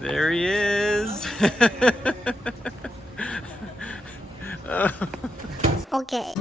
There he is. Oh. Okay.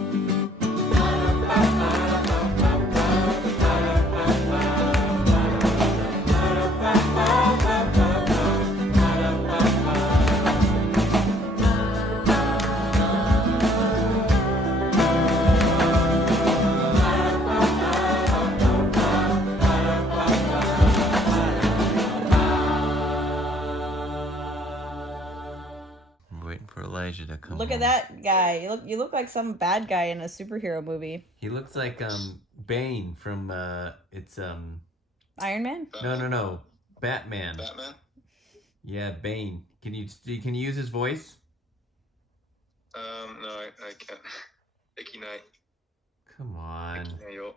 For Elijah to come Look home. at that guy. You look like some bad guy in a superhero movie. He looks like Bane from it's Iron Man? No. Batman. Batman? Yeah, Bane. Can you use his voice? No, I can't. Icky night. Come on. Yeah, yo.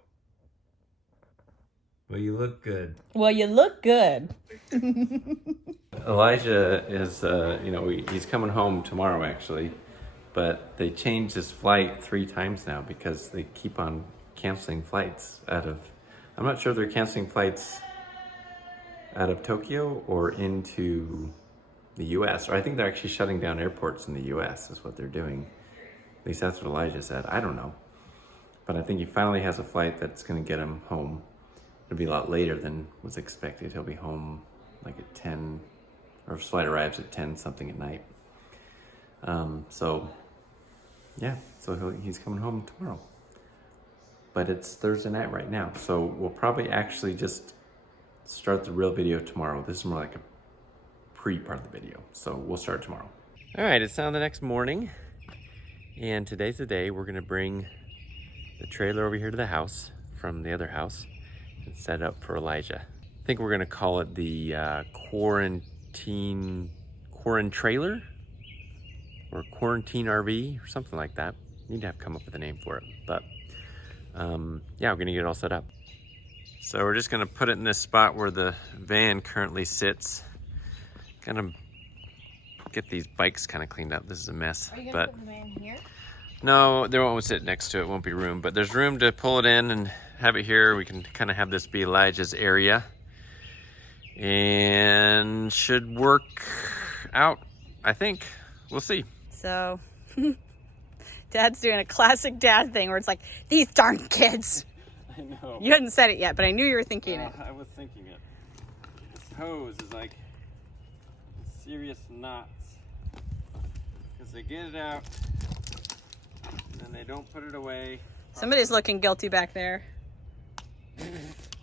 Well, you look good. Well, you look good. Elijah is, he's coming home tomorrow actually, but they changed his flight 3 times now because they keep on canceling flights I'm not sure if they're canceling flights out of Tokyo or into the US, or I think they're actually shutting down airports in the US is what they're doing. At least that's what Elijah said. I don't know. But I think he finally has a flight that's going to get him home. It'll be a lot later than was expected. He'll be home like at 10, or his flight arrives at 10 something at night. So he's coming home tomorrow. But it's Thursday night right now, so we'll probably actually just start the real video tomorrow. This is more like a pre-part of the video, so we'll start tomorrow. All right, it's now the next morning, and today's the day we're gonna bring the trailer over here to the house from the other house and set it up for Elijah. I think we're gonna call it the quarantine trailer or quarantine RV or something like that. Need to have come up with a name for it, but yeah, we're gonna get it all set up. So we're just gonna put it in this spot where the van currently sits. Gonna get these bikes kind of cleaned up. This is a mess. Are you gonna put the van here? No, there won't sit next to it. Won't be room, but there's room to pull it in and have it here. We can kind of have this be Elijah's area, and should work out. I think we'll see. So, Dad's doing a classic dad thing where it's like, these darn kids. I know. You hadn't said it yet, but I knew you were thinking it. I was thinking it. This hose is like serious knots because they get it out and then they don't put it away. Somebody's looking guilty back there.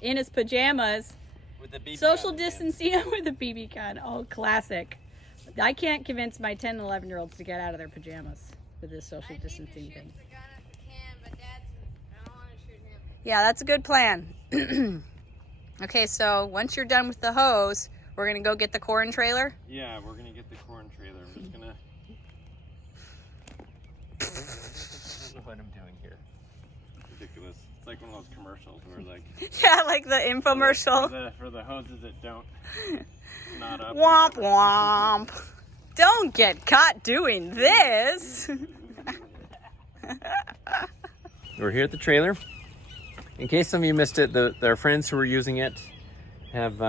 In his pajamas. With the BB Social gun. distancing with a BB gun. Oh, classic. I can't convince my 10 and 11-year-olds to get out of their pajamas with this social distancing thing. Yeah, that's a good plan. Okay, so once you're done with the hose, we're gonna go get the corn trailer. Yeah, we're gonna get the corn trailer. I'm just gonna. I don't know what I'm doing here. Ridiculous. It's like one of those commercials where like. Yeah, like the infomercial. For the hoses that don't knot up. Womp womp. Don't get caught doing this. We're here at the trailer. In case some of you missed it, their friends who were using it have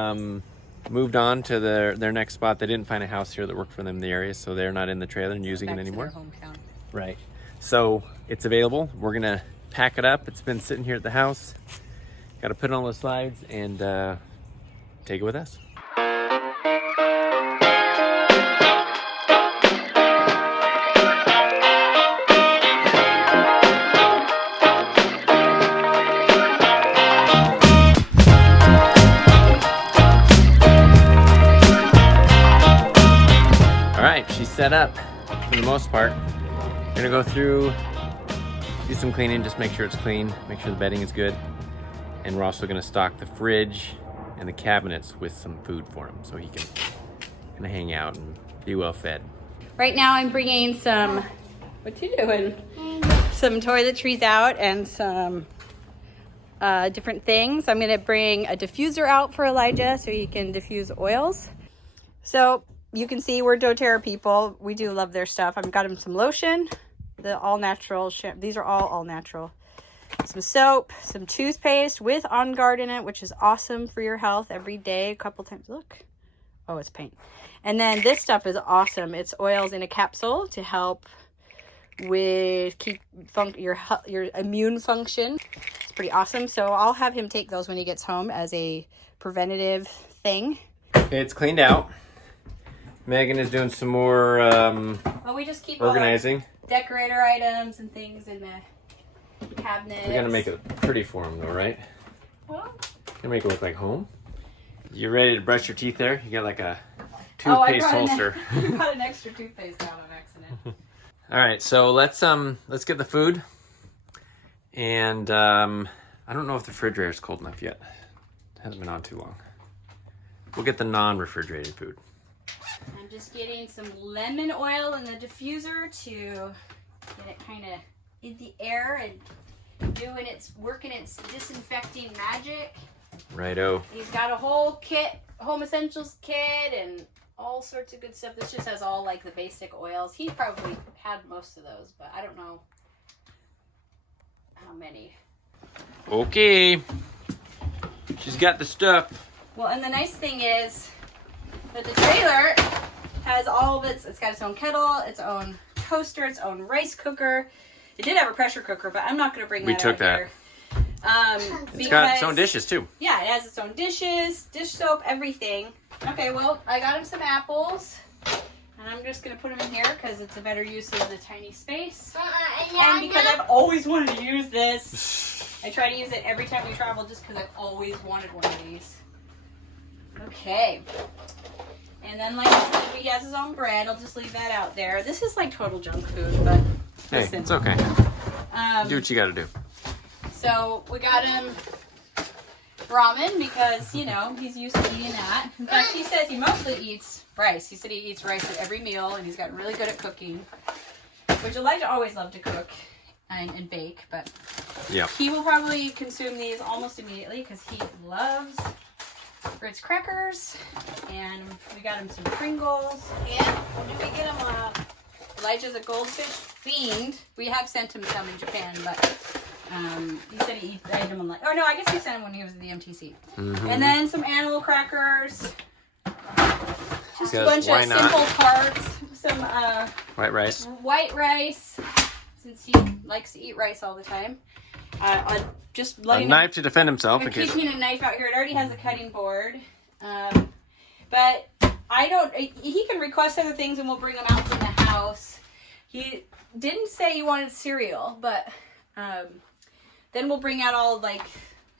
moved on to their next spot. They didn't find a house here that worked for them in the area, so they're not in the trailer and using it anymore. Back to their hometown. Right. So it's available. We're gonna pack it up. It's been sitting here at the house. Got to put it on the slides and take it with us. She's set up for the most part. We're gonna go through, do some cleaning, just make sure it's clean, make sure the bedding is good. And we're also gonna stock the fridge and the cabinets with some food for him so he can kind of hang out and be well fed. Right now I'm bringing some, what you doing? Some toiletries out and some different things. I'm gonna bring a diffuser out for Elijah so he can diffuse oils. So you can see we're doTERRA people. We do love their stuff. I've got him some lotion, the all natural, these are all natural. Some soap, some toothpaste with On Guard in it, which is awesome for your health every day, a couple times. Look, Oh, it's paint. And then this stuff is awesome. It's oils in a capsule to help with your immune function. It's pretty awesome. So I'll have him take those when he gets home as a preventative thing. Okay, it's cleaned out. Megan is doing some more Well, we just keep organizing. Decorator items and things in the cabinets. We're gonna make it pretty for him though, right? Well, Gonna make it look like home. You ready to brush your teeth there? You got like a toothpaste holster. I got an extra toothpaste out on accident. All right, so let's get the food. And I don't know if the refrigerator is cold enough yet. It hasn't been on too long. We'll get the non-refrigerated food. I'm just getting some lemon oil in the diffuser to get it kind of in the air and working its disinfecting magic. Righto. He's got a whole kit, home essentials kit, and all sorts of good stuff. This just has all like the basic oils. He probably had most of those, but I don't know how many. Okay. She's got the stuff. Well, and the nice thing is that the trailer has all of it's got its own kettle, its own toaster, its own rice cooker. It did have a pressure cooker, but I'm not going to bring that out. We took that. Here. It's got its own dishes too. Yeah, it has its own dishes, dish soap, everything. Okay, well, I got him some apples, and I'm just going to put them in here because it's a better use of the tiny space. And because I've always wanted to use this, I try to use it every time we travel just because I've always wanted one of these. Okay. And then, like I said, he has his own bread. I'll just leave that out there. This is like total junk food, but Hey, listen. it's okay. Do what you got to do. So we got him ramen because, you know, he's used to eating that. In fact, he says he mostly eats rice. He said he eats rice at every meal, and he's gotten really good at cooking, which Elijah always loved to cook and bake, but yeah, he will probably consume these almost immediately because he loves Ritz crackers, and we got him some Pringles, and what did we get him? Elijah's a goldfish fiend. We have sent him some in Japan, but he said he ate them like, oh no, I guess he sent them when he was at the MTC. Mm-hmm. And then some animal crackers, just a Because bunch why of not? simple parts, some White rice. white rice, since he likes to eat rice all the time. Just A letting knife to defend himself. I'm In case. keeping a knife out here. It already has a cutting board. But I don't, he can request other things and we'll bring them out from the house. He didn't say he wanted cereal, but then we'll bring out all like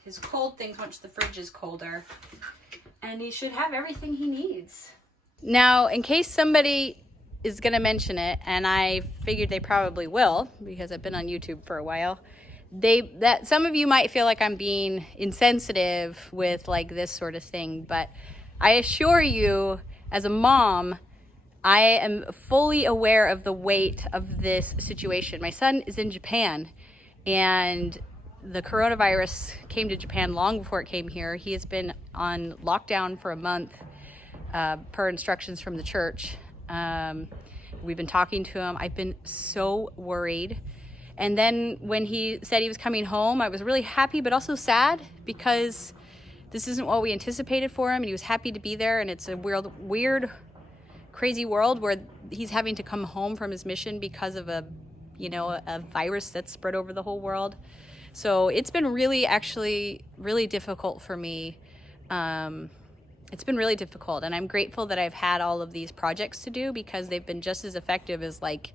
his cold things once the fridge is colder. And he should have everything he needs. Now, in case somebody is going to mention it, and I figured they probably will because I've been on YouTube for a while, that some of you might feel like I'm being insensitive with like this sort of thing, but I assure you, as a mom, I am fully aware of the weight of this situation. My son is in Japan, and the coronavirus came to Japan long before it came here. He has been on lockdown for a month, per instructions from the church. We've been talking to him. I've been so worried. And then when he said he was coming home, I was really happy, but also sad because this isn't what we anticipated for him. And he was happy to be there. And it's a weird, crazy world where he's having to come home from his mission because of a virus that's spread over the whole world. So it's been really difficult for me. It's been really difficult. And I'm grateful that I've had all of these projects to do because they've been just as effective as like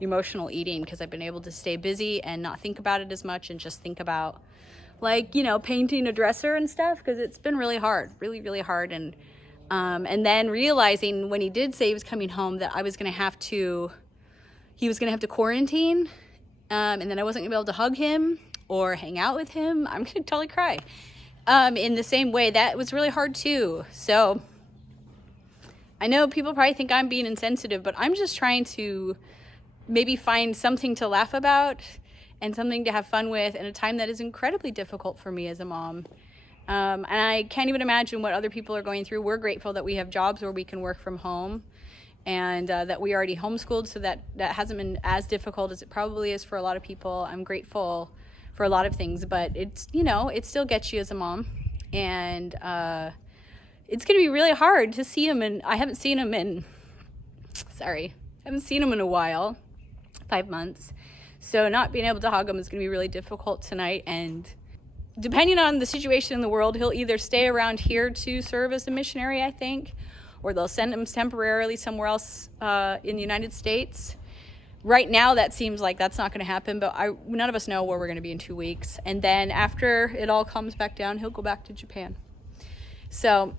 emotional eating, because I've been able to stay busy and not think about it as much and just think about like, painting a dresser and stuff, because it's been really hard, really hard. And then realizing when he did say he was coming home that he was going to have to quarantine, and then I wasn't gonna be able to hug him or hang out with him. I'm gonna totally cry. In the same way, that was really hard too. So I know people probably think I'm being insensitive, but I'm just trying to maybe find something to laugh about and something to have fun with in a time that is incredibly difficult for me as a mom. And I can't even imagine what other people are going through. We're grateful that we have jobs where we can work from home, and that we already homeschooled, so that hasn't been as difficult as it probably is for a lot of people. I'm grateful for a lot of things, but it's, it still gets you as a mom. And it's going to be really hard to see him. And I haven't seen him in a while, 5 months. So not being able to hug him is going to be really difficult tonight. And depending on the situation in the world, he'll either stay around here to serve as a missionary, I think, or they'll send him temporarily somewhere else in the United States. Right now, that seems like that's not going to happen, but none of us know where we're going to be in 2 weeks. And then after it all comes back down, he'll go back to Japan. So,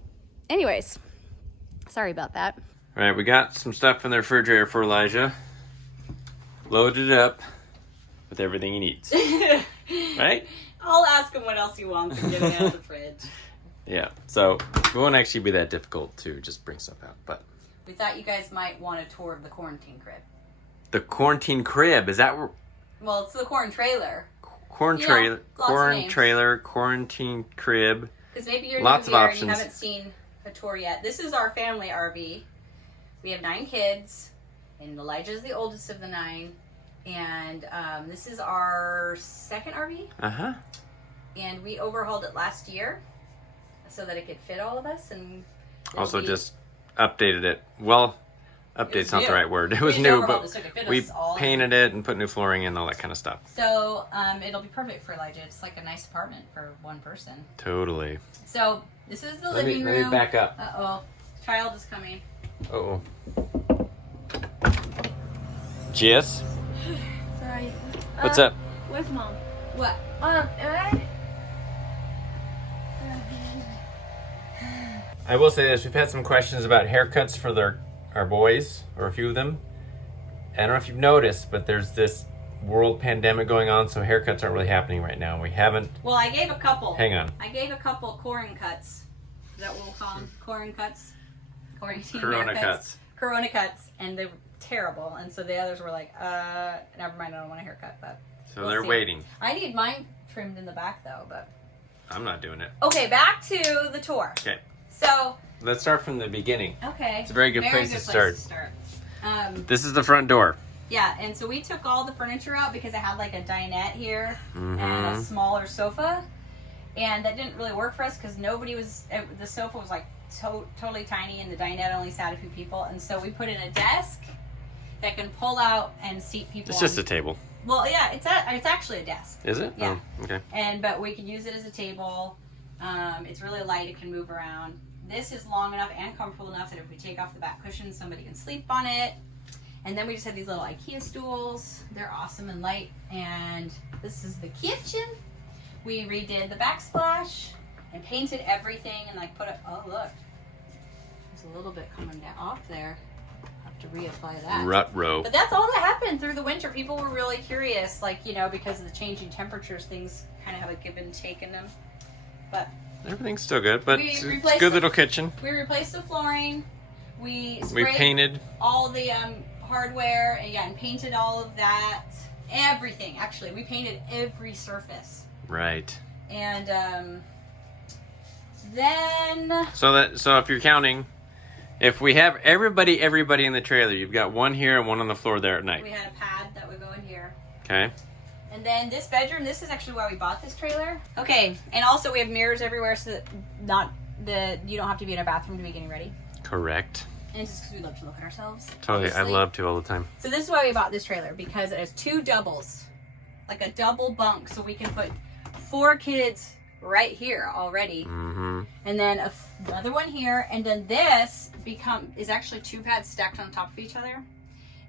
anyways, sorry about that. All right, we got some stuff in the refrigerator for Elijah. Loaded it up with everything he needs. Right? I'll ask him what else he wants and get it out of the fridge. Yeah, so it won't actually be that difficult to just bring stuff out, but... We thought you guys might want a tour of the quarantine crib. The quarantine crib, is that... Well, it's the corn trailer. Quarantine trailer, quarantine crib. Because maybe you're lots new of here options. And you haven't seen a tour yet. This is our family RV. We have 9 kids, and Elijah's the oldest of the 9. And this is our second RV. Uh-huh. And we overhauled it last year so that it could fit all of us. And Also just updated it. Well, update's not the right word. It was We new, overhauled but it so it could fit we us all. painted it and put new flooring in and all that kind of stuff. So it'll be perfect for Elijah. It's like a nice apartment for one person. Totally. So this is the Let living room. me back up. Uh-oh. Child is coming. Uh-oh. Jess? Sorry. What's up? Where's Mom? What? I will say this. We've had some questions about haircuts for our boys, or a few of them. I don't know if you've noticed, but there's this world pandemic going on, so haircuts aren't really happening right now. We haven't... Well, I gave a couple. Hang on. I gave a couple corn cuts. Is that what we'll call them? Corn cuts? Quarantine Corona haircuts? cuts. Corona cuts. And they were terrible. And so the others were like, never mind, I don't want a haircut. But So we'll they're see. waiting. I need mine trimmed in the back, though. But I'm not doing it. okay, back to the tour. Okay. So... Let's start from the beginning. Okay. It's a very good place to start. This is the front door. Yeah, and so we took all the furniture out because I had like a dinette here and Mm-hmm. a smaller sofa. And that didn't really work for us because the sofa was like totally tiny and the dinette only sat a few people. And so we put in a desk that can pull out and seat people. It's just a table. Well, yeah, it's actually a desk. Is it? Yeah. Oh, okay. But we could use it as a table. It's really light, it can move around. This is long enough and comfortable enough that if we take off the back cushion, somebody can sleep on it. And then we just have these little IKEA stools. They're awesome and light. And this is the kitchen. We redid the backsplash and painted everything and like oh look, there's a little bit coming down off there. Have to reapply that. Rut-row. But that's all that happened through the winter. People were really curious, like, because of the changing temperatures, things kind of have a give and take in them. But Everything's still good, but We it's a replaced good the- little kitchen. we replaced the flooring. We We sprayed painted. all the hardware and painted all of that. Everything, actually. We painted every surface. Right. And then So if you're counting, if we have everybody in the trailer, you've got one here and one on the floor there at night. we had a pad that would go in here. Okay. And then this bedroom, this is actually why we bought this trailer. Okay, and also we have mirrors everywhere so that you don't have to be in a bathroom to be getting ready. Correct. And it's just because we love to look at ourselves. Totally. I obviously. love to all the time. So this is why we bought this trailer, because it has 2 doubles. Like a double bunk, so we can put 4 kids right here already. Mm-hmm. And then another one here, and then this is actually 2 pads stacked on top of each other.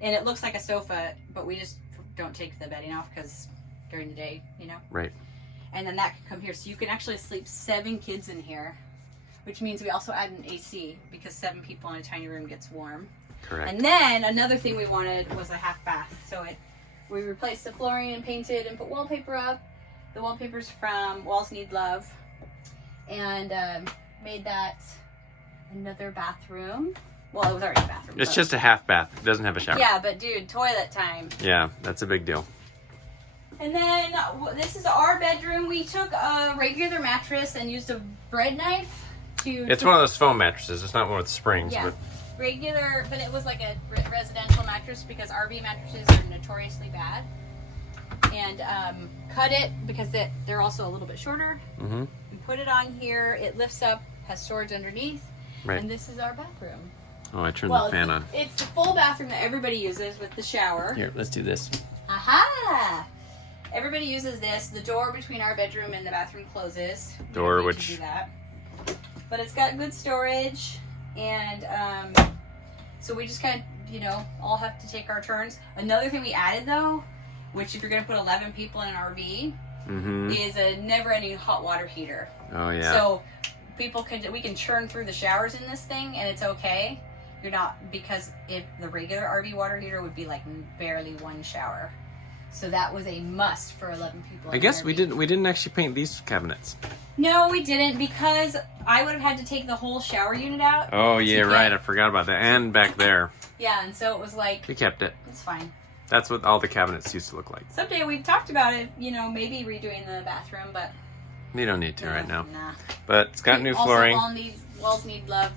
And it looks like a sofa, but we just don't take the bedding off because during the day, Right. And then that can come here. So you can actually sleep 7 kids in here, which means we also add an AC because 7 people in a tiny room gets warm. Correct. And then another thing we wanted was a half bath. So we replaced the flooring and painted and put wallpaper up. The wallpaper's from Walls Need Love. And made that another bathroom. Well, it was already a bathroom. It's but- just a half bath. It doesn't have a shower. Yeah, but dude, toilet time. Yeah, that's a big deal. And then this is our bedroom. We took a regular mattress and used a bread knife to... It's one of those foam mattresses. It's not one with springs, Yeah, but regular, but it was like a residential mattress because RV mattresses are notoriously bad. And cut it because they're also a little bit shorter. mm-hmm. We put it on here. It lifts up, has storage underneath. Right. And this is our bathroom. Oh, I turned the fan on. It's the full bathroom that everybody uses with the shower. Here, let's do this. Aha! Everybody uses this. The door between our bedroom and the bathroom closes. Door, We don't need which- to do that. But it's got good storage, and so we just kind of, you know, all have to take our turns. Another thing we added though, which if you're gonna put 11 people in an RV, is a never-ending hot water heater. Oh yeah. So we can churn through the showers in this thing, and it's okay. You're not, because if the regular RV water heater would be like barely one shower. So that was a must for 11 people. I guess we didn't actually paint these cabinets. No, we didn't, because I would have had to take the whole shower unit out. Oh yeah, right. I forgot about that. And back there. Yeah, and so it was like, We kept it. it's fine. That's what all the cabinets used to look like. Someday we've talked about it, you know, maybe redoing the bathroom, but We don't need to right now. nah. But it's got new flooring. Also, walls need love.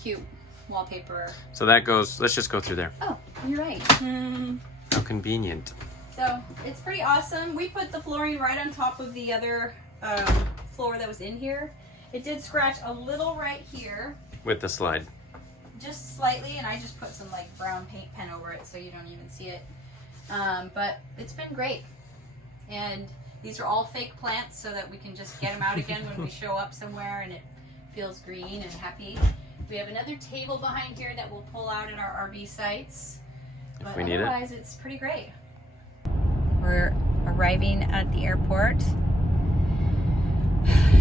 Cute wallpaper. So that goes, let's just go through there. Oh, you're right. How convenient. So it's pretty awesome. We put the flooring right on top of the other floor that was in here. It did scratch a little right here, With the slide. just slightly, and I just put some like brown paint pen over it so you don't even see it. But it's been great. And these are all fake plants so that we can just get them out again when we show up somewhere and it feels green and happy. We have another table behind here that we'll pull out at our RV sites. But we need it. otherwise, it's pretty great. We're arriving at the airport.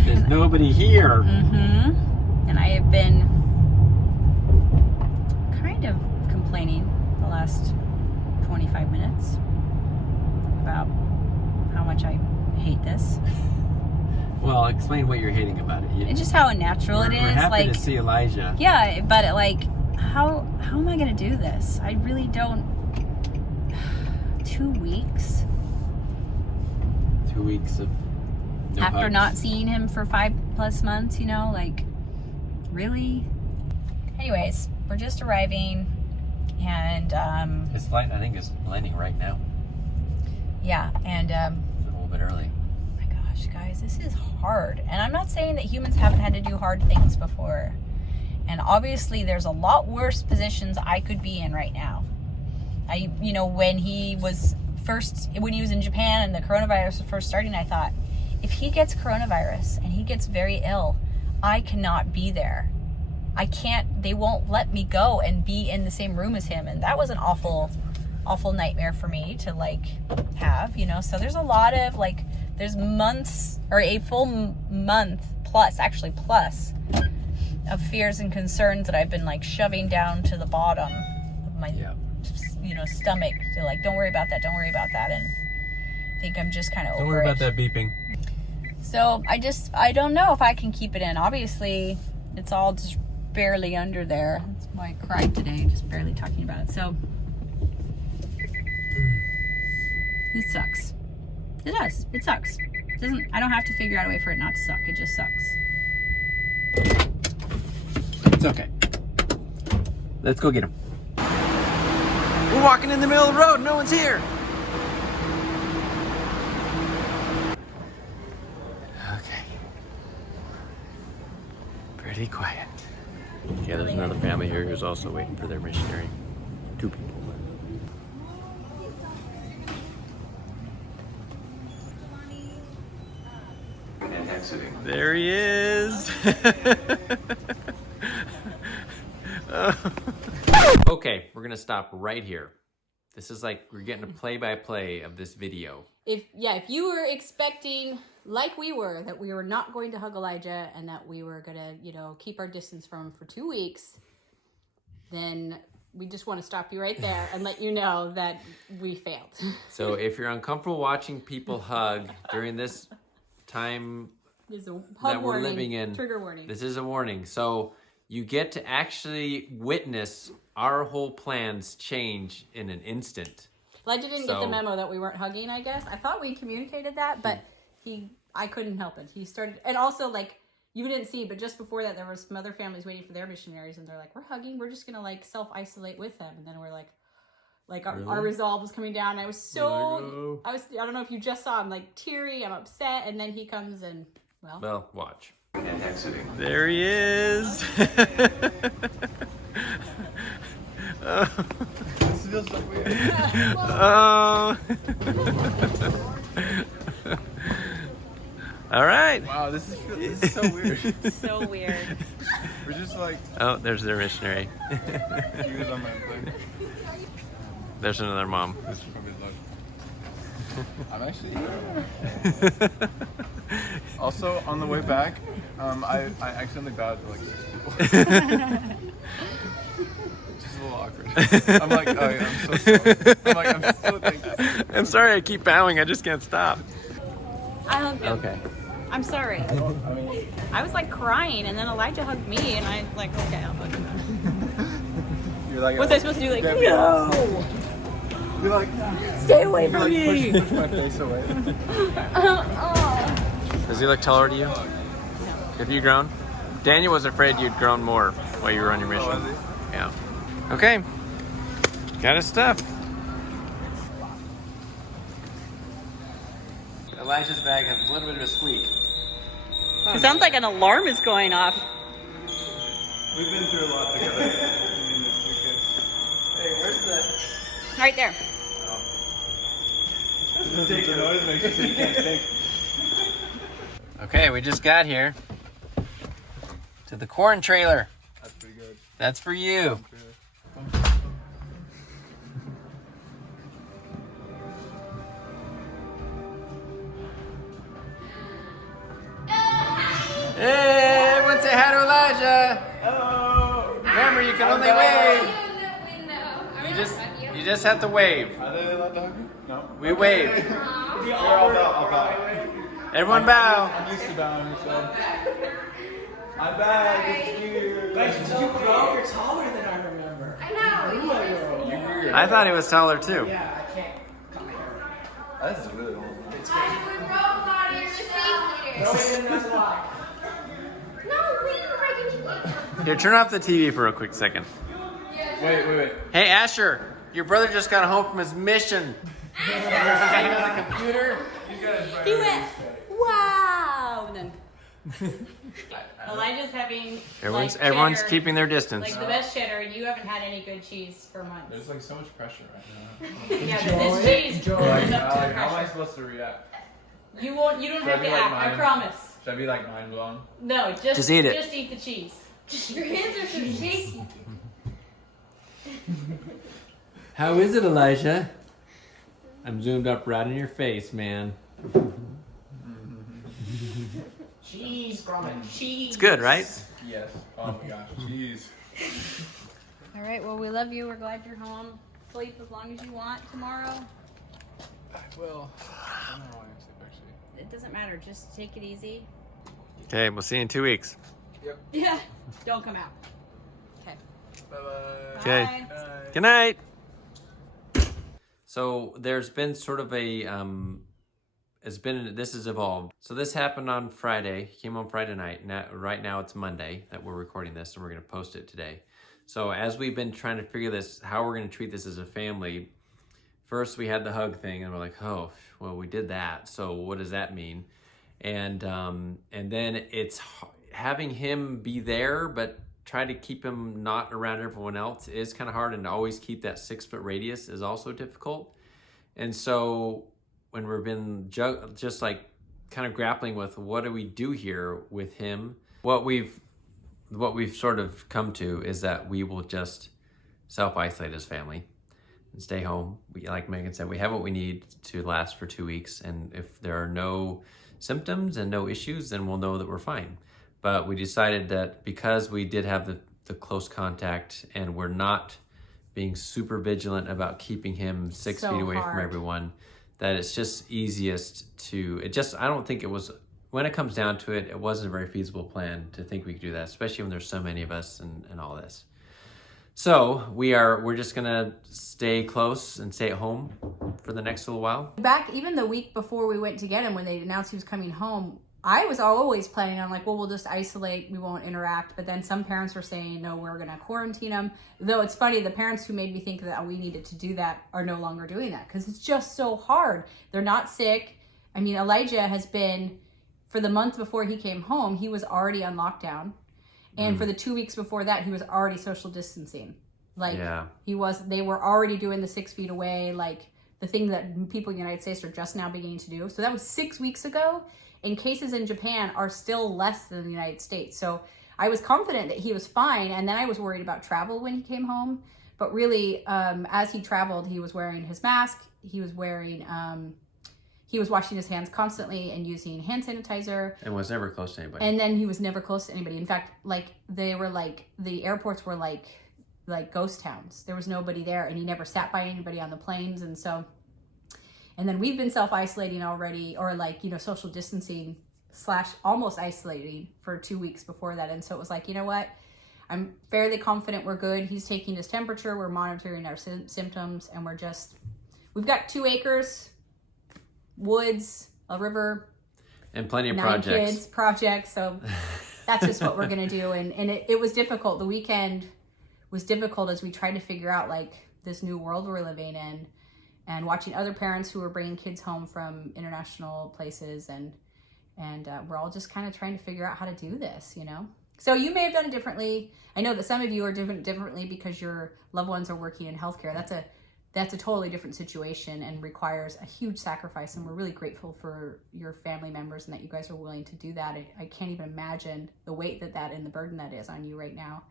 There's nobody here. And I have been kind of complaining the last 25 minutes about how much I hate this. Well, explain what you're hating about it. It's just how unnatural it is. We're happy like, to see Elijah. yeah, but how am I gonna do this? I really don't. 2 weeks 2 weeks of no after hugs. not seeing him for 5+ months, you know, like, really? Anyways, we're just arriving, and His flight, I think, is landing right now. yeah, and It's a little bit early. my gosh, guys, this is hard. And I'm not saying that humans haven't had to do hard things before. And obviously there's a lot worse positions I could be in right now. You know, when he was in Japan and the coronavirus was first starting, I thought, if he gets coronavirus and he gets very ill, I cannot be there. I can't, they won't let me go and be in the same room as him. And that was an awful nightmare for me to like have, you know. So there's a lot of like, there's months, or a full month plus of fears and concerns that I've been like shoving down to the bottom of my you know, stomach, to like, don't worry about that, and I think I'm just kind of over it. Don't worry about that beeping. So I don't know if I can keep it in. Obviously it's all just barely under there. That's why I cried today, just barely talking about it. So it sucks. It does. It sucks. I don't have to figure out a way for it not to suck. It just sucks. It's okay. Let's go get him. We're walking in the middle of the road. No one's here. Okay. Pretty quiet. Yeah, there's another family here who's also waiting for their missionary. 2 people. And exiting. There he is. Okay, we're gonna stop right here. This is like, we're getting a play-by-play of this video. If you were expecting, like we were, that we were not going to hug Elijah and that we were gonna, you know, keep our distance from him for 2 weeks, then we just want to stop you right there and let you know that we failed. So if you're uncomfortable watching people hug during this time There's a hug that we're warning, living in, trigger warning. this is a warning. So you get to actually witness our whole plans change in an instant. Elijah didn't get the So- memo that we weren't hugging, I guess. I thought we communicated that, but I couldn't help it. He started, and also like, you didn't see, but just before that, there were some other families waiting for their missionaries, and they're like, we're hugging, we're just gonna like self-isolate with them. And then we're like our resolve was coming down. I was so, I don't know if you just saw, I'm like teary, I'm upset, and then he comes and, well, Watch. and exiting. There he is. Oh. This feels so weird. Oh. All right. Wow, this is so weird. So weird. We're just like, Oh, there's their missionary. you guys on my plane. There's another mom. Probably low. I'm actually also on the way back. I accidentally bowed to like 6 people. Just a little awkward. I'm like, oh yeah, I'm so sorry. I'm so thankful. I'm sorry, I keep bowing. I just can't stop. I hugged him. Okay. I'm sorry. I mean, I was like crying, and then Elijah hugged me, and I like, okay, I'll hug him. you're like, What's I supposed to do? Like, yeah, no, You're like, stay away you're from like me. push my face away. Does he look taller to you? Have you grown? Daniel was afraid you'd grown more while you were on your mission. Oh, was he? Yeah. Okay. Got his stuff. Elijah's bag has a little bit of a squeak. It sounds like an alarm is going off. We've been through a lot together. Hey, where's the... Right there. Take the noise makes you so you can't think. Okay, we just got here to the corn trailer. That's pretty good. That's for you. Hey, everyone say hi to Elijah. Hello. Remember, you can only wave. You just have to wave. Are they allowed to hug you? No. We wave. Here, I'll bow. Everyone bow. I'm used to bowing, so. I'm back. It's weird. Did you grow? You're taller than I remember. I know. You're weird. I thought he was taller too. Yeah, I can't cut my hair. This is really old. It's I crazy. would roll out of your No, receipt wait, that's a lie. No, we didn't break into Here, turn off the TV for a quick second. Wait. Hey, Asher, your brother just got home from his mission. Hanging on the computer. He went, wow. And then Elijah's having Everyone's like, cheddar, keeping their distance. like the best cheddar, and you haven't had any good cheese for months. There's like so much pressure right Yeah, but this cheese Enjoy. lives now. up to the How am I pressure. supposed to react? You won't. You don't Should I have to be like act. I mine? promise. Should I be like mind blown? No, Just eat it. Just eat the cheese. Your hands are so shaky. How is it, Elijah? I'm zoomed up right in your face, man. Cheese, Gromit. Cheese. It's good, right? Yes. Oh my gosh. Jeez. All right. Well, we love you. We're glad you're home. Sleep as long as you want tomorrow. I will. I don't know why I'm sleep actually. It doesn't matter. Just take it easy. Okay, we'll see you in 2 weeks. Yeah. Don't come out. Okay. Bye-bye. Okay. Bye. Bye. Good night. So there's been sort of a this has evolved. So this happened on Friday. He came on Friday night. Now, right now it's Monday that we're recording this, and we're going to post it today. So as we've been trying to figure this, how we're going to treat this as a family, first we had the hug thing, and we're like, oh, well, we did that. So what does that mean? And then it's having him be there, but try to keep him not around everyone else is kind of hard, and to always keep that 6-foot radius is also difficult. And so when we've been just like kind of grappling with what do we do here with him, what we've sort of come to is that we will just self-isolate as family and stay home. We, like Megan said, we have what we need to last for 2 weeks, and if there are no symptoms and no issues, then we'll know that we're fine. But we decided that because we did have the close contact, and we're not being super vigilant about keeping him 6 feet away from everyone, that it's just easiest to, I don't think it was, when it comes down to it, it wasn't a very feasible plan to think we could do that, especially when there's so many of us and all this. So we're just gonna stay close and stay at home for the next little while. Back even the week before we went to get him, when they announced he was coming home, I was always planning on like, well, we'll just isolate, we won't interact. But then some parents were saying, no, we're gonna quarantine him. Though it's funny, the parents who made me think that we needed to do that are no longer doing that, because it's just so hard. They're not sick. I mean, Elijah has been for the month before he came home, he was already on lockdown. And for the 2 weeks before that, he was already social distancing. Like they were already doing the 6 feet away, like the thing that people in the United States are just now beginning to do. So that was 6 weeks ago, and cases in Japan are still less than the United States. So I was confident that he was fine, and then I was worried about travel when he came home. But really, as he traveled, he was wearing his mask. He was wearing, he was washing his hands constantly and using hand sanitizer. And was never close to anybody. And then he was never close to anybody. In fact, like they were like, the airports were like ghost towns. There was nobody there, and he never sat by anybody on the planes. And so, and then we've been self-isolating already, or like, you know, social distancing / almost isolating for 2 weeks before that. And so it was like, you know what? I'm fairly confident we're good. He's taking his temperature. We're monitoring our symptoms, and we've got 2 acres, woods, a river, and plenty of 9 kids, projects. So that's just what we're going to do. And it was difficult. The weekend was difficult as we tried to figure out like this new world we're living in, and watching other parents who were bringing kids home from international places. And we're all just kind of trying to figure out how to do this, you know? So you may have done it differently. I know that some of you are doing it differently because your loved ones are working in healthcare. That's a totally different situation and requires a huge sacrifice. And we're really grateful for your family members and that you guys are willing to do that. I can't even imagine the weight that and the burden that is on you right now.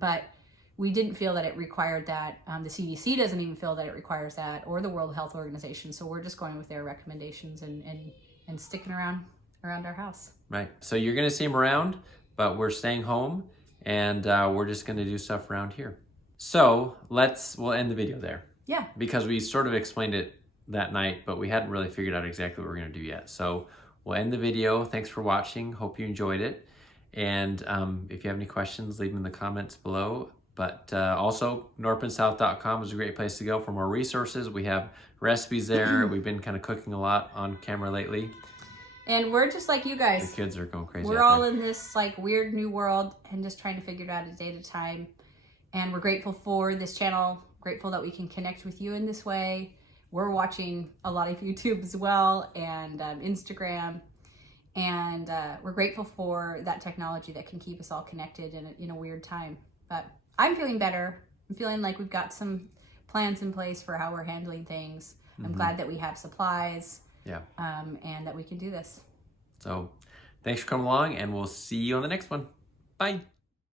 But we didn't feel that it required that. The CDC doesn't even feel that it requires that, or the World Health Organization. So we're just going with their recommendations and sticking around our house. Right. So you're going to see him around, but we're staying home, and we're just going to do stuff around here. So we'll end the video there. Yeah. Because we sort of explained it that night, but we hadn't really figured out exactly what we're going to do yet. So we'll end the video. Thanks for watching. Hope you enjoyed it. And if you have any questions, leave them in the comments below. But also, knorppandsouth.com is a great place to go for more resources. We have recipes there. We've been kind of cooking a lot on camera lately. And we're just like you guys. The kids are going crazy. We're all in this like weird new world and just trying to figure it out a day at a time. And we're grateful for this channel. Grateful that we can connect with you in this way. We're watching a lot of YouTube as well, and Instagram. And we're grateful for that technology that can keep us all connected in a weird time. But I'm feeling better. I'm feeling like we've got some plans in place for how we're handling things. I'm glad that we have supplies. Yeah. And that we can do this. So thanks for coming along, and we'll see you on the next one. Bye.